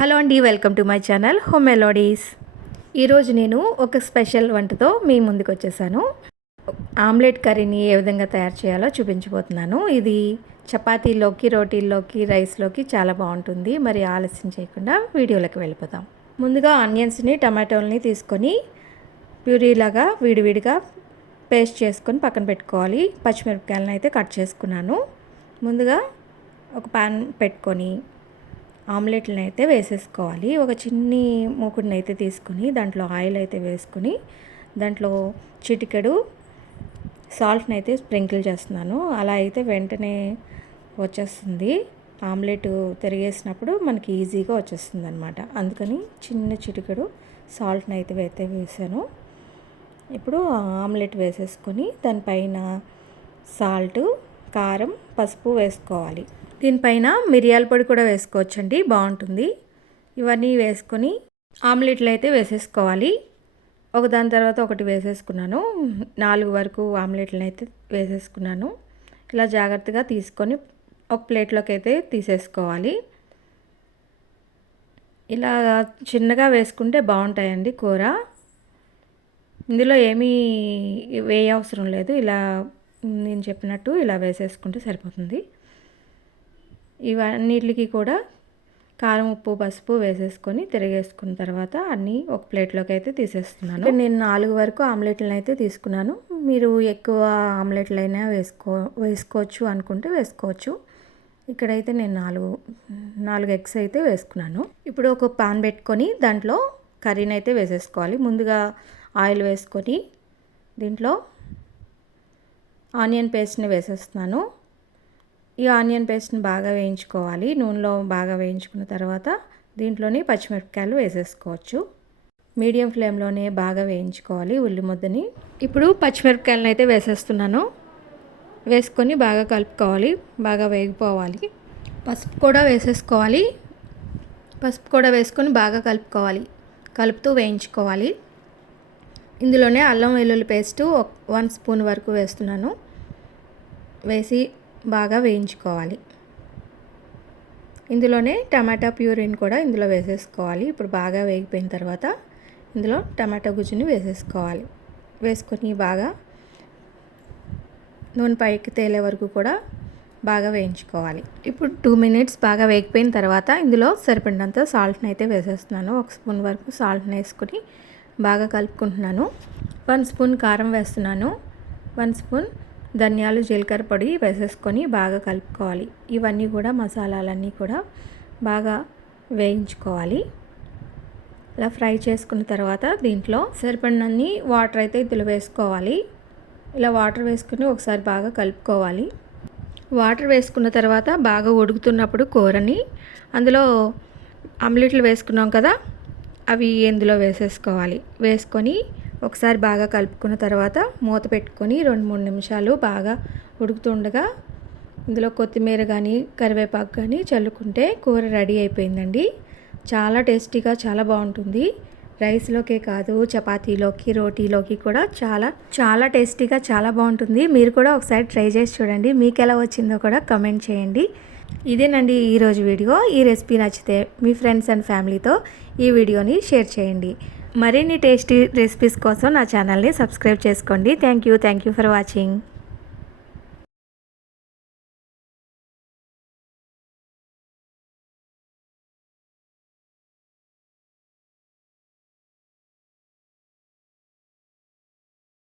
Hello అండి, welcome to my channel home melodies. ఈరోజు నేను ఒక స్పెషల్ వంటతో మీ ముందుకు వచ్చేసాను. ఆమ్లెట్ కర్రీని ఏ విధంగా తయారు చేయాలో చూపించబోతున్నాను. ఇది చపాతీలోకి, రోటీల్లోకి, రైస్లోకి చాలా బాగుంటుంది. మరి ఆలస్యం చేయకుండా వీడియోలోకి వెళ్ళిపోతాం. ముందుగా ఆనియన్స్ని, టమాటోల్ని తీసుకొని ప్యూరీలాగా విడివిడిగా పేస్ట్ చేసుకొని పక్కన పెట్టుకోవాలి. పచ్చిమిరపకాయలను అయితే కట్ చేసుకున్నాను. ముందుగా ఒక పాన్ పెట్టుకొని ఆమ్లెట్లను అయితే వేసేసుకోవాలి. ఒక చిన్ని మూకుడిని అయితే తీసుకొని దాంట్లో ఆయిల్ అయితే వేసుకొని దాంట్లో చిటికెడు సాల్ట్ని అయితే స్ప్రింకిల్ చేస్తున్నాను. అలా అయితే వెంటనే వచ్చేస్తుంది. ఆమ్లెట్ తిరిగేసినప్పుడు మనకి ఈజీగా వచ్చేస్తుంది అనమాట. అందుకని చిన్న చిటికెడు సాల్ట్ని అయితే వేసాను. ఇప్పుడు ఆమ్లెట్ వేసేసుకొని దానిపైన సాల్ట్, కారం, పసుపు వేసుకోవాలి. దీనిపైన మిరియాల పొడి కూడా వేసుకోవచ్చండి, బాగుంటుంది. ఇవన్నీ వేసుకొని ఆమ్లెట్లు అయితే వేసేసుకోవాలి. ఒకదాని తర్వాత ఒకటి వేసేసుకున్నాను. 4 వరకు ఆమ్లెట్లను అయితే వేసేసుకున్నాను. ఇలా జాగ్రత్తగా తీసుకొని ఒక ప్లేట్లోకి అయితే తీసేసుకోవాలి. ఇలా చిన్నగా వేసుకుంటే బాగుంటాయండి కూర. ఇందులో ఏమీ వేయ అవసరం లేదు. ఇలా నేను చెప్పినట్టు ఇలా వేసేసుకుంటే సరిపోతుంది. ఇవన్నిటికి కూడా కారం, ఉప్పు, పసుపు వేసేసుకొని తిరిగేసుకున్న తర్వాత అన్నీ ఒక ప్లేట్లోకి అయితే తీసేస్తున్నాను. నేను 4 వరకు ఆమ్లెట్లను అయితే తీసుకున్నాను. మీరు ఎక్కువ ఆమ్లెట్లు అయినా వేసుకోవచ్చు అనుకుంటే వేసుకోవచ్చు. ఇక్కడైతే నేను 4 ఎగ్స్ అయితే వేసుకున్నాను. ఇప్పుడు ఒక పాన్ పెట్టుకొని దాంట్లో కర్రీని అయితే వేసేసుకోవాలి. ముందుగా ఆయిల్ వేసుకొని దీంట్లో ఆనియన్ పేస్ట్ని వేసేస్తున్నాను. ఈ ఆనియన్ పేస్ట్ని బాగా వేయించుకోవాలి. నూనెలో బాగా వేయించుకున్న తర్వాత దీంట్లోని పచ్చిమిరపకాయలు వేసేసుకోవచ్చు. మీడియం ఫ్లేమ్లోనే బాగా వేయించుకోవాలి ఉల్లి ముద్దని. ఇప్పుడు పచ్చిమిరపకాయలను అయితే వేసేస్తున్నాను. వేసుకొని బాగా కలుపుకోవాలి, బాగా వేగిపోవాలి. పసుపు కూడా వేసేసుకోవాలి. పసుపు కూడా వేసుకొని బాగా కలుపుకోవాలి. కలుపుతూ వేయించుకోవాలి. ఇందులోనే అల్లం వెల్లుల్లి పేస్టు 1 స్పూన్ వరకు వేస్తున్నాను. వేసి బాగా వేయించుకోవాలి. ఇందులోనే టమాటా ప్యూరీని కూడా ఇందులో వేసేసుకోవాలి. ఇప్పుడు బాగా వేగిపోయిన తర్వాత ఇందులో టమాటా గుజ్జుని వేసేసుకోవాలి. వేసుకొని బాగా నూనె పైకి తేలే వరకు కూడా బాగా వేయించుకోవాలి. ఇప్పుడు 2 మినిట్స్ బాగా వేగిపోయిన తర్వాత ఇందులో సరిపడినంత సాల్ట్ని అయితే వేసేస్తున్నాను. 1 స్పూన్ వరకు సాల్ట్ని వేసుకొని బాగా కలుపుకుంటున్నాను. 1 స్పూన్ కారం వేస్తున్నాను. 1 స్పూన్ ధనియాలు, జీలకర్ర పొడి వేసేసుకొని బాగా కలుపుకోవాలి. ఇవన్నీ కూడా మసాలాలన్నీ కూడా బాగా వేయించుకోవాలి. ఇలా ఫ్రై చేసుకున్న తర్వాత దీంట్లో సరిపడినన్ని వాటర్ అయితే ఇందులో వేసుకోవాలి. ఇలా వాటర్ వేసుకుని ఒకసారి బాగా కలుపుకోవాలి. వాటర్ వేసుకున్న తర్వాత బాగా ఉడుకుతున్నప్పుడు కూరని అందులో ఆమ్లెట్లు వేసుకున్నాం కదా, అవి ఇందులో వేసేసుకోవాలి. వేసుకొని ఒకసారి బాగా కలుపుకున్న తర్వాత మూత పెట్టుకొని 2-3 నిమిషాలు బాగా ఉడుకుతుండగా ఇందులో కొత్తిమీర కానీ, కరివేపాకు కానీ చల్లుకుంటే కూర రెడీ అయిపోయిందండి. చాలా టేస్టీగా, చాలా బాగుంటుంది. రైస్లోకే కాదు, చపాతీలోకి, రోటీలోకి కూడా చాలా టేస్టీగా, చాలా బాగుంటుంది. మీరు కూడా ఒకసారి ట్రై చేసి చూడండి. మీకు ఎలా వచ్చిందో కూడా కామెంట్ చేయండి. ఇదేనండి ఈరోజు వీడియో. ఈ రెసిపీ నచ్చితే మీ ఫ్రెండ్స్ అండ్ ఫ్యామిలీతో ఈ వీడియోని షేర్ చేయండి. మరిన్ని టేస్టీ రెసిపీస్ కోసం నా ఛానల్ని సబ్స్క్రైబ్ చేసుకోండి. Thank you for watching.